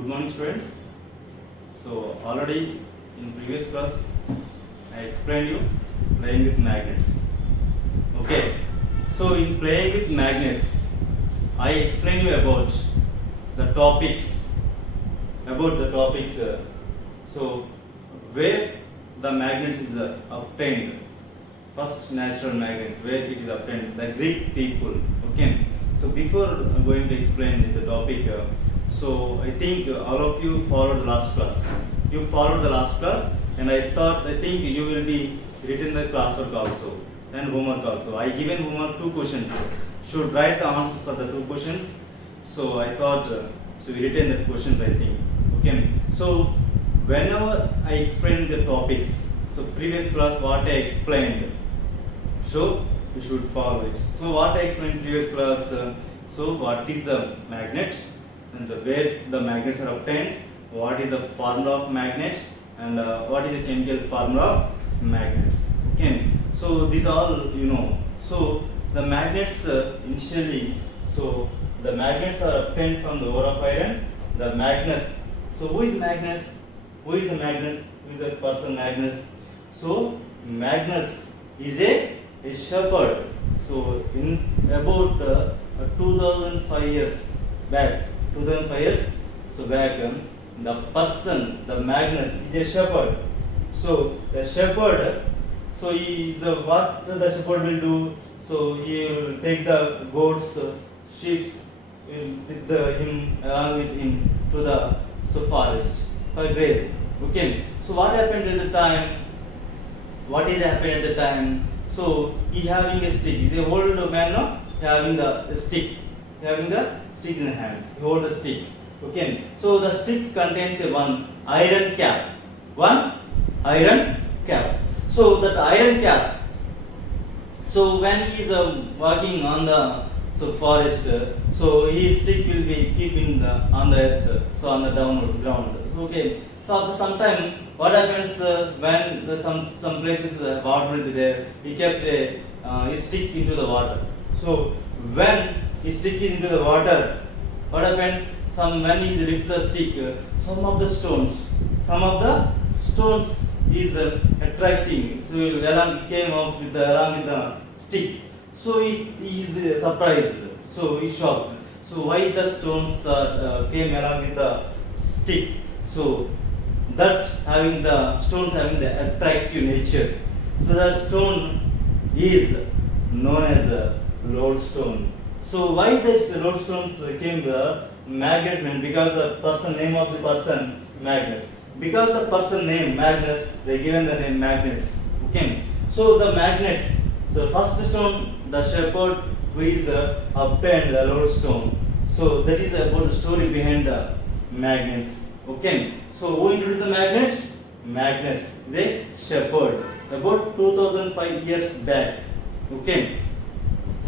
Good morning, students. So already in previous class I explained you playing with magnets. Okay. So in playing with magnets, I explained you about the topics. So where the magnet is obtained. First natural magnet, where it is obtained. The Greek people. Okay. So before going to explain the topic, so I think all of you followed the last class. You followed the last class, and I think you will be written the classwork also and homework also. I given homework 2 questions. Should write the answers for the 2 questions. So I thought so we written the questions, I think. Okay. So whenever I explain the topics, so previous class what I explained, so you should follow it. So what I explained in previous class, so what is a magnet and where the magnets are obtained, what is the formula of magnet, and what is the chemical formula of magnets. Okay, so these all you know. So the magnets initially, so the magnets are obtained from the ore of iron. The Magnus. So who is Magnus? Who is the Magnus? Who is the person Magnus? So Magnus is a shepherd. So in about 2005 years back, so back, the person, the Magnus is a shepherd. So the shepherd, so he is what the shepherd will do. So he will take the goats, sheep with him along with him to the forest for grazing. Okay. So what happened at the time? What is happened at the time? So he having a stick. He's a old man now. Having the stick. Having the stick in the hands. He hold the stick. Okay. So the stick contains a one iron cap. One iron cap. So that iron cap. So when he is walking on the forest, so his stick will be keeping on the earth. So on the downwards ground. Okay. So after some time, what happens when some places the water will be there? He kept his stick into the water. So when his stick is into the water, what happens? When he lifts the stick, some of the stones is attracting. So came up with along with the stick. So he is surprised. So he shocked. So why the stones came along with the stick? So that stones having the attractive nature. So the stone is known as a lodestone. So why this lodestones came the magnet? Because the name of the person Magnus. Because the person name Magnus, they given the name magnets. Okay. So the magnets. So first stone, the shepherd who is obtained the lodestone. So that is about the story behind the magnets. Okay. So who introduced the magnet? Magnus, the shepherd, about 2005 years back. Okay.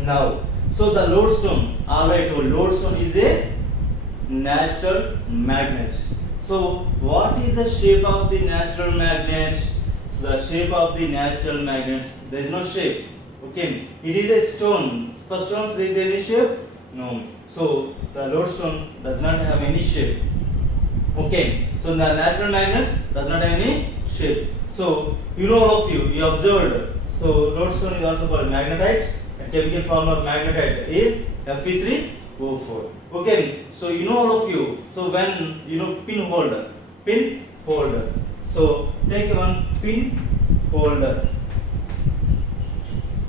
Now, so the lodestone, alright, lodestone is a natural magnet. So what is the shape of the natural magnet? So the shape of the natural magnet, there is no shape. Okay. It is a stone. For stones, there is any shape? No. So the lodestone does not have any shape. Okay, so the natural magnets does not have any shape. So you know all of you observed. So lodestone is also called magnetite, and chemical formula of magnetite is Fe3O4. Okay, so you know all of you. So when you know pin holder. So take one pin holder.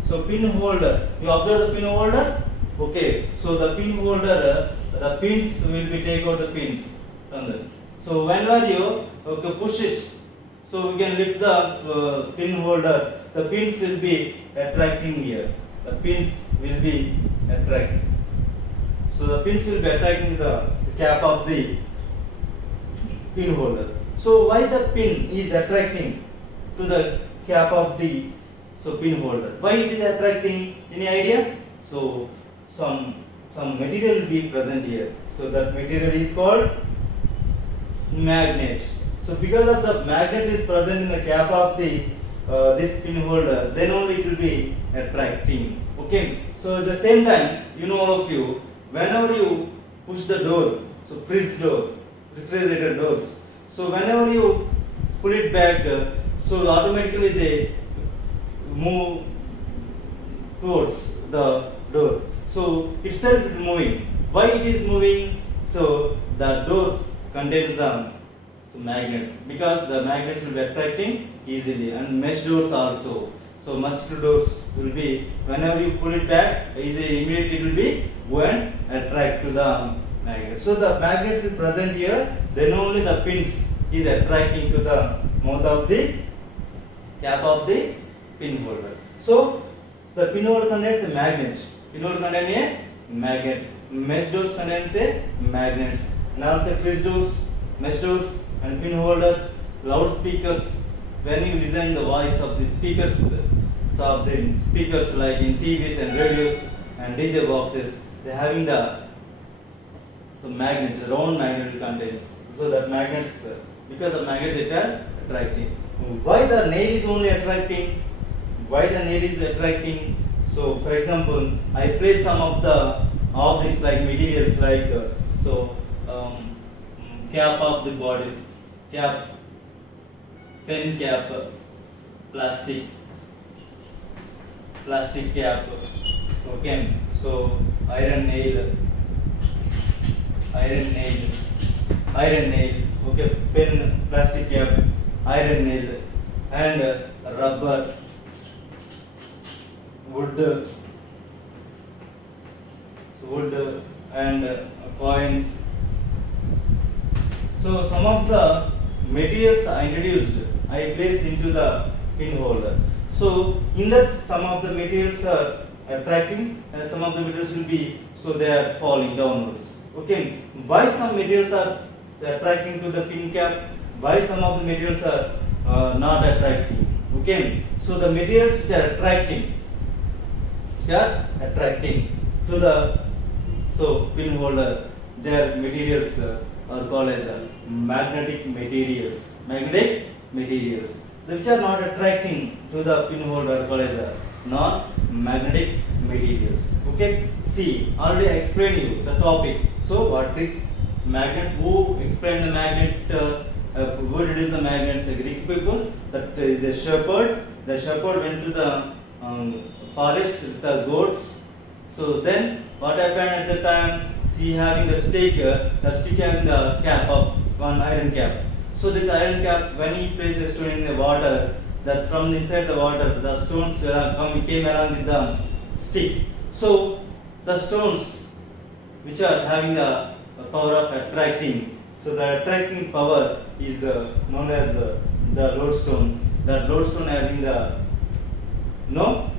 So pin holder. You observe the pin holder. Okay, so the pin holder, the pins will be take out the pins. So whenever you push it, so we can lift the pin holder. The pins will be attracting here. The pins will be attracting. So the pins will be attracting the cap of the pin holder. So why the pin is attracting to the cap of the pin holder? Why it is attracting? Any idea? So some material will be present here. So that material is called magnet. So because of the magnet is present in the cap of the this pin holder, then only it will be attracting. Okay. So at the same time, you know all of you, whenever you push the door, so fridge door, refrigerator doors. So whenever you pull it back, so automatically they move towards the door. So itself is moving. Why it is moving? So the door contains the magnets, because the magnets will be attracting easily, and mesh doors also. So mesh doors will be, whenever you pull it back, immediately it will be go and attract to the magnet. So the magnets is present here, then only the pins is attracting to the mouth of the cap of the pin holder. So the pin holder contains a magnet. Pin holder contains a magnet. Mesh doors contains a magnets, and also fridge doors, mesh doors, and pin holders, loudspeakers. When you design the voice of the speakers, like in TVs and radios and DJ boxes, they are having the magnet, the round magnet contains. So that magnets, because of magnet, it is attracting. Why the nail is only attracting? Why the nail is attracting? So, for example, I place some of the objects like materials like cap of the bottle, cap, pen cap, plastic cap, okay. So iron nail, okay, pen, plastic cap, iron nail, and rubber, wood, and coins. So some of the materials are introduced, I place into the pin holder. So in that, some of the materials are attracting and some of the materials will be, so they are falling downwards. Okay. Why some materials are attracting to the pin cap? Why some of the materials are not attracting? Okay. So the materials which are attracting to the pin holder, their materials are called as magnetic materials. Which are not attracting to the pin holder are called as non-magnetic materials. Okay. See, already I explained you the topic. So what is magnet? Who explained the magnet? Who introduced the magnets? The Greek people. That is the shepherd. The shepherd went to the forest with the goats. So then what happened at the time? He having the stick having the cap of one iron cap. So the iron cap, when he placed a stone in the water, that from inside the water, the stones came along with the stick. So the stones which are having the power of attracting, so the attracting power is known as the lodestone. That lodestone having the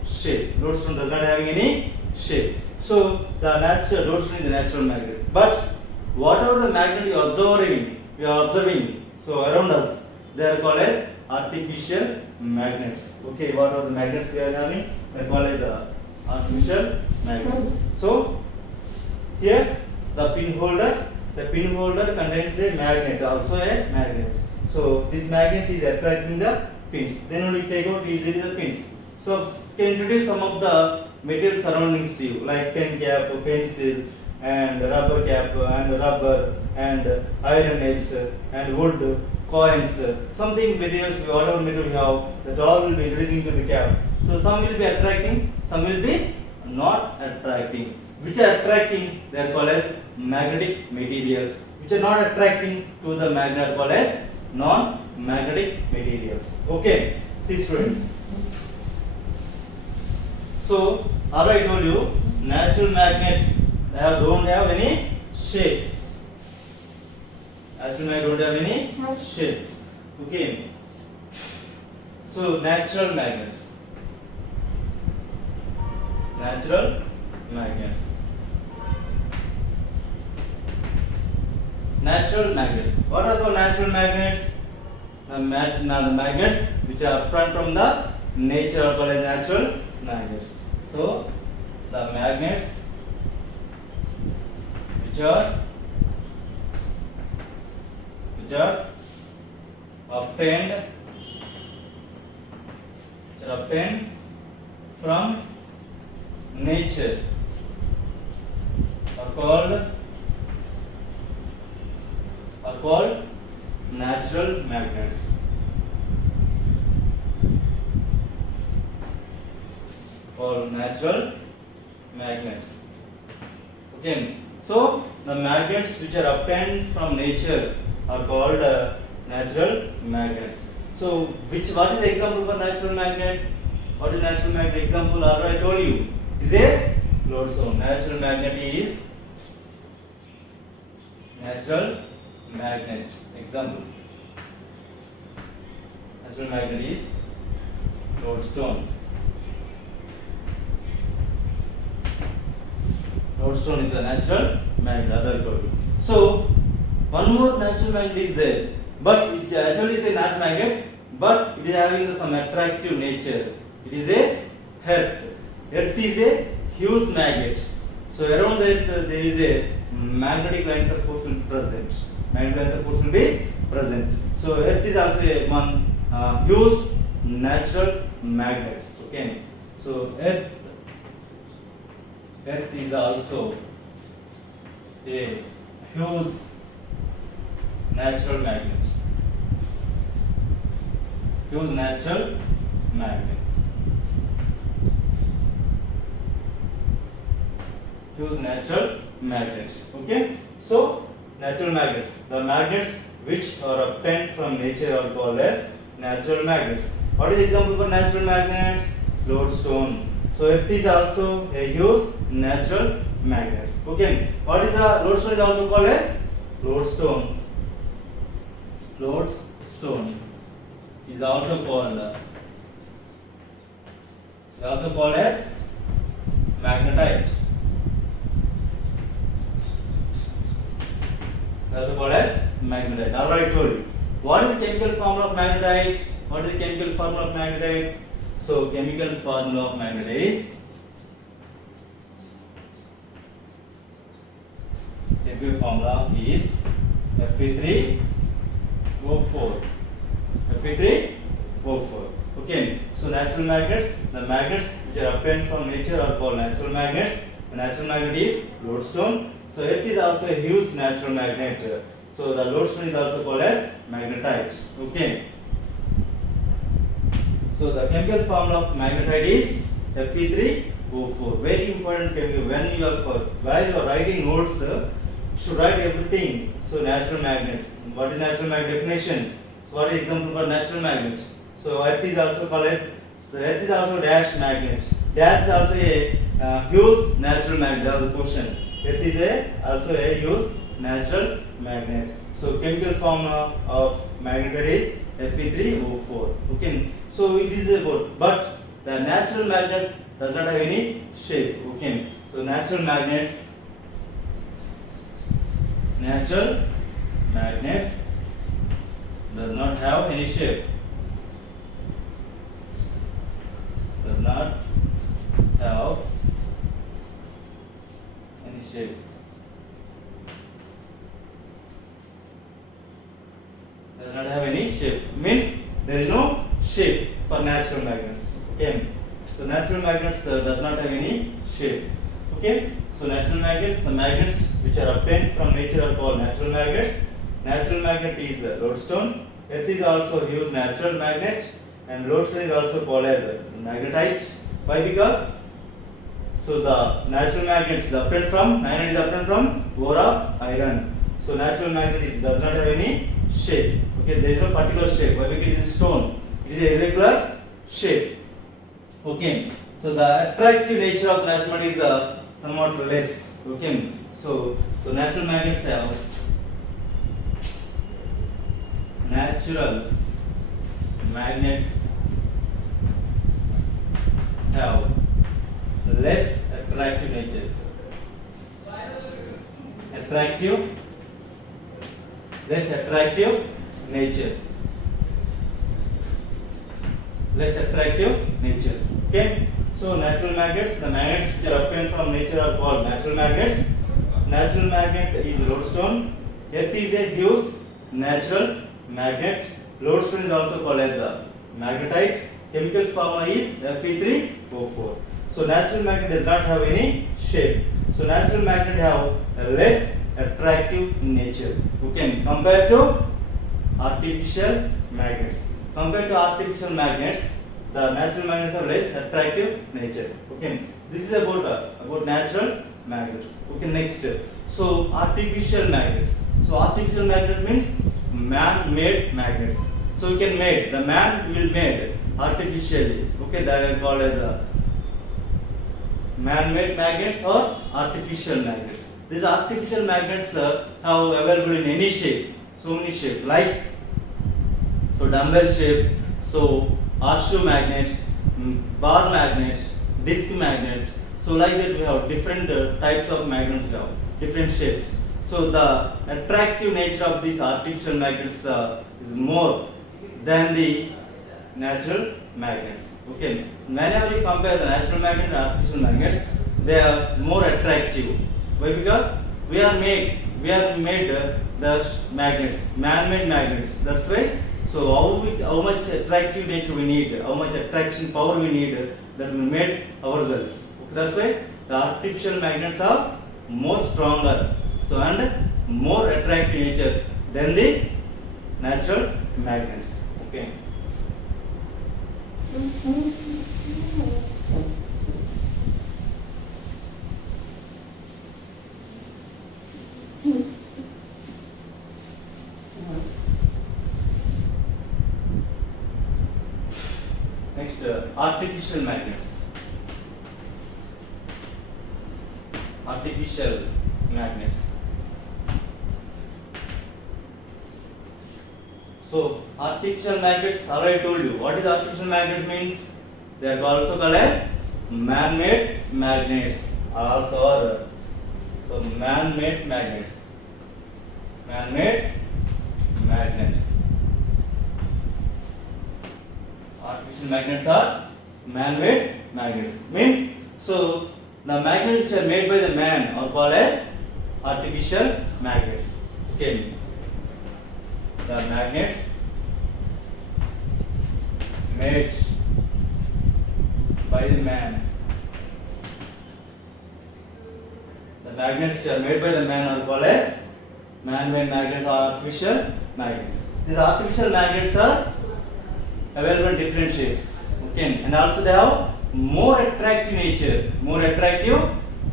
shape. Lodestone does not having any shape. So the natural lodestone is the natural magnet. But whatever the magnet you are observing, so around us, they are called as artificial magnets. Okay, what are the magnets we are having? They are called as artificial magnets. So here the pin holder contains a magnet, also a magnet. So this magnet is attracting the pins. Then only take out easily the pins. So can introduce some of the material surroundings you, like pen cap, pencil, and rubber cap, and rubber, and iron nails, and wood, coins, something materials, whatever material we have, that all will be introducing to the cap. So some will be attracting, some will be not attracting. Which are attracting, they are called as magnetic materials. Which are not attracting to the magnet are called as non-magnetic materials. Okay, see students. So, as I told you, natural magnets don't have any shape. Natural magnets don't have any shape. Okay. So, natural magnets. Natural magnets. Natural magnets. What are called natural magnets? The magnets which are front from the nature are called as natural magnets. So the magnets which are obtained from nature are called natural magnets. Called natural magnets. Okay. So the magnets which are obtained from nature are called natural magnets. So what is the example for natural magnet? What is natural magnet example? I told you is a lodestone. Natural magnet is natural magnet example. Natural magnet is lodestone. Lodestone is a natural magnet. So one more natural magnet is there, but it actually is a not magnet, but it is having some attractive nature. It is a earth. Earth is a huge magnet. So around the earth there is a magnetic lines of force will be present. Magnetic lines of force will be present. So earth is also a one huge natural magnet. Okay. So earth is also a huge natural magnet. Huge natural magnet. Huge natural magnets. Okay. So natural magnets. The magnets which are obtained from nature are called as natural magnets. What is the example for natural magnets? Lodestone. So Earth is also a huge natural magnet. Okay. What is the lodestone is also called as lodestone. Lodestone is also called as magnetite. Also called as magnetite. Alright, told you. What is the chemical formula of magnetite? What is the chemical formula of magnetite? So chemical formula of magnetite is chemical formula is Fe3O4. Fe3O4. Okay. So natural magnets, the magnets which are obtained from nature are called natural magnets. The natural magnet is lodestone. So Earth is also a huge natural magnet. So the lodestone is also called as magnetite. Okay. So the chemical formula of magnetite is Fe3O4. Very important chemical. When you are while you are writing notes, should write everything. So natural magnets. What is natural magnet definition? So what is example for natural magnets? So Earth is also called as Earth is also dash magnet. Dash is also a huge natural magnet. That was the question. Earth is also a huge natural magnet. So chemical formula of magnetite is Fe3O4. Okay. So this is about, but the natural magnets does not have any shape. Okay. So natural magnets does not have any shape. Does not have any shape. Does not have any shape. Means there is no shape for natural magnets. Okay. So natural magnets does not have any shape. Okay. So natural magnets, the magnets which are obtained from nature are called natural magnets. Natural magnet is lodestone. Earth is also a huge natural magnet, and lodestone is also called as magnetite. Why? Because so the natural magnet is obtained from ore of iron. So natural magnet does not have any shape. Okay, there is no particular shape. Why? Because it is stone. It is a irregular shape. Okay. So the attractive nature of natural magnet is somewhat less. Okay. So natural magnets have less attractive nature. Less attractive nature. Okay. So natural magnets, the magnets which are obtained from nature are called natural magnets. Natural magnet is lodestone. Earth is a huge natural magnet. Lodestone is also called as the magnetite. Chemical formula is Fe3O4. So natural magnet does not have any shape. So natural magnet have a less attractive in nature. Okay, compared to artificial magnets. Compared to artificial magnets, the natural magnets are less attractive nature. Okay, this is about natural magnets. Okay, next. So artificial magnets. So artificial magnet means man-made magnets. So we can made, the man will made artificially. Okay, that are called as a man-made magnets or artificial magnets. These artificial magnets have available in any shape, so many shape, like so dumbbell shape, so horseshoe magnet, bar magnet, disc magnet. So like that we have different types of magnets. We have different shapes. So the attractive nature of these artificial magnets is more than the natural magnets. Okay, whenever you compare the natural magnet and artificial magnets, they are more attractive. Why? Because we are made the magnets, man-made magnets. That's why. So how much attractive nature we need, how much attraction power we need, that we made ourselves. Okay, that's why the artificial magnets are more stronger. So and more attractive nature than the natural magnets. Okay. Next, artificial magnets. Artificial magnets. So artificial magnets, already told you. What is artificial magnet means? They are also called as man-made magnets. Also are so man-made magnets. Man-made magnets. Artificial magnets are man-made magnets. Means so the magnets which are made by the man are called as artificial magnets. Okay. The magnets made by the man. The magnets which are made by the man are called as man-made magnets or artificial magnets. These artificial magnets are available in different shapes. Okay, and also they have more attractive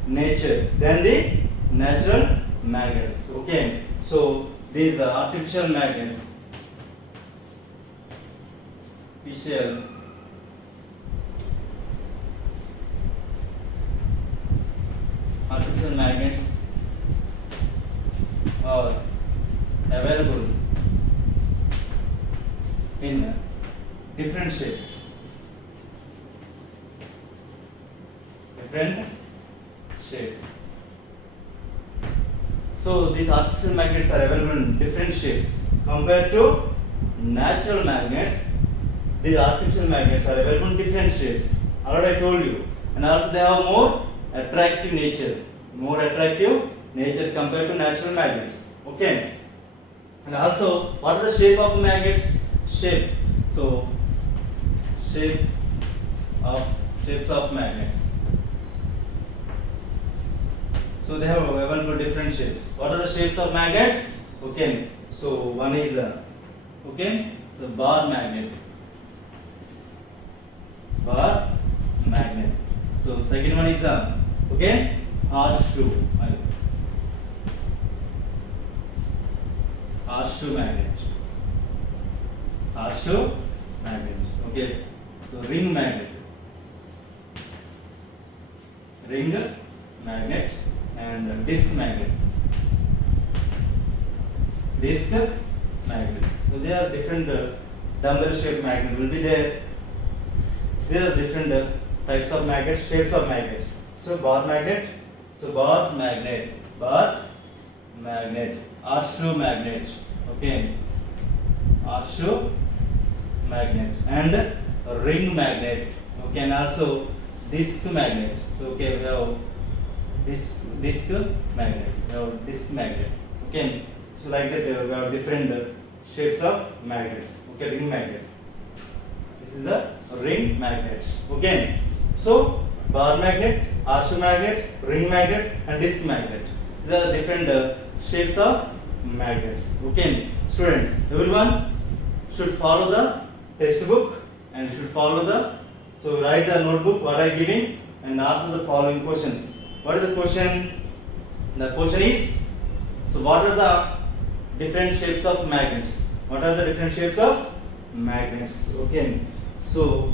nature than the natural magnets. Okay, so these are artificial magnets. Artificial magnets are available in different shapes. So these artificial magnets are available in different shapes. Compared to natural magnets, these artificial magnets are available in different shapes. Already I told you. And also they have more attractive nature. Compared to natural magnets. Okay. And also, what are the shape of the magnets? Shapes of magnets. So they have available different shapes. What are the shapes of magnets? Okay. So one is so bar magnet. So second one is horseshoe magnet. Okay. So ring magnet and disc magnet. So they are different dumbbell shaped magnet will be there. There are different types of magnets, shapes of magnets. So bar magnet, horseshoe magnet, okay, horseshoe magnet and ring magnet, okay, and also disc magnet. So okay, we have disc magnet, okay. So like that we have different shapes of magnets, okay, ring magnet. This is the ring magnet, okay. So bar magnet, horseshoe magnet, ring magnet and disc magnet. These are different shapes of magnets. Okay, students, everyone should follow the textbook and should follow the, so write the notebook what I giving and answer the following questions. What is the question? The question is, so what are the different shapes of magnets? What are the different shapes of magnets? Okay, so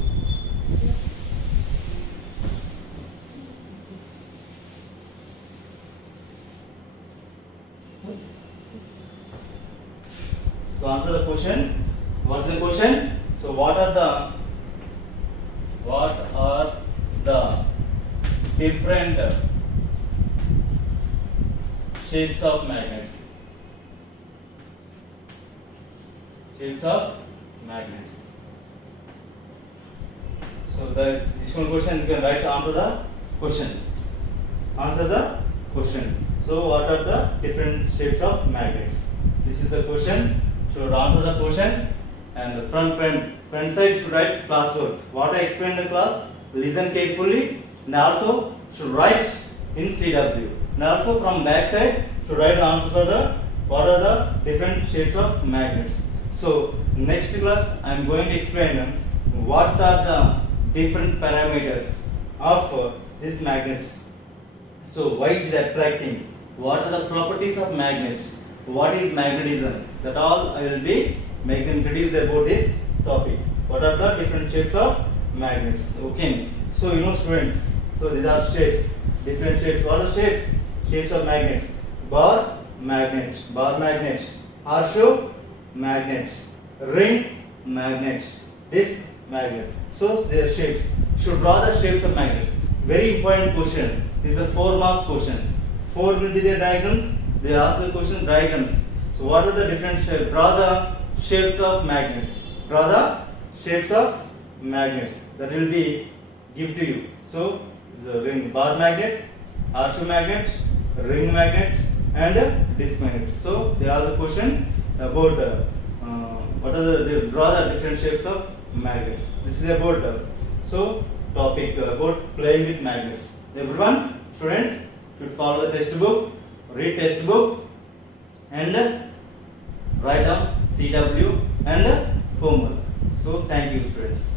answer the question. What is the question? So what are the different shapes of magnets? Shapes of magnets. So there is this one question. You can write to answer the question. Answer the question. So what are the different shapes of magnets? This is the question. Should answer the question, and the front side should write classwork. What I explained in the class, listen carefully, and also should write in CW. And also from back side should write the answer for the what are the different shapes of magnets. So next class I am going to explain what are the different parameters of these magnets. So why it is attracting? What are the properties of magnets? What is magnetism? That all I will be making introduce about this topic. What are the different shapes of magnets? Okay. So you know students. So these are shapes. Different shapes. What are shapes? Shapes of magnets. Bar magnet. Bar magnet. Horseshoe magnet. Ring magnet. Disc magnet. So they are shapes. Should draw the shapes of magnets. Very important question. This is a 4 marks question. 4 will be the diagrams. They ask the question diagrams. So what are the different shapes? Draw the shapes of magnets. Draw the shapes of magnets. That will be give to you. So the ring, bar magnet, horseshoe magnet, ring magnet, and disc magnet. So they ask the question about what are the draw the different shapes of magnets. This is about so topic about playing with magnets. Everyone, students should follow the textbook, read textbook, and write down CW and homework. So thank you, students.